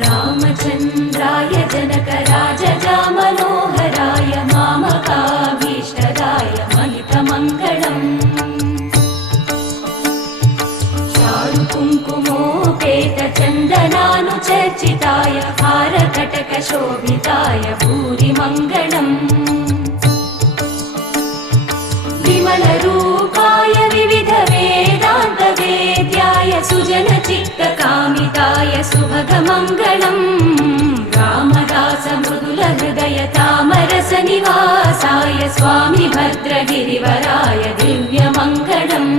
रामचन्द्राय जनकराजजामनोहराय मामकाभीष्टदाय महितमङ्गलम् चारुकुङ्कुमोपेतचन्दनानुचर्चिताय हारकटकशोभिताय भूरिमङ्गलम् विमलरूपाय विविधवेदान्तवेद्याय सुजनचित्तकामिताय सुभगमङ्गलम् रामदासमृदुलहृदय तामरसनिवासाय स्वामि भद्रगिरिवराय दिव्यमङ्गलम्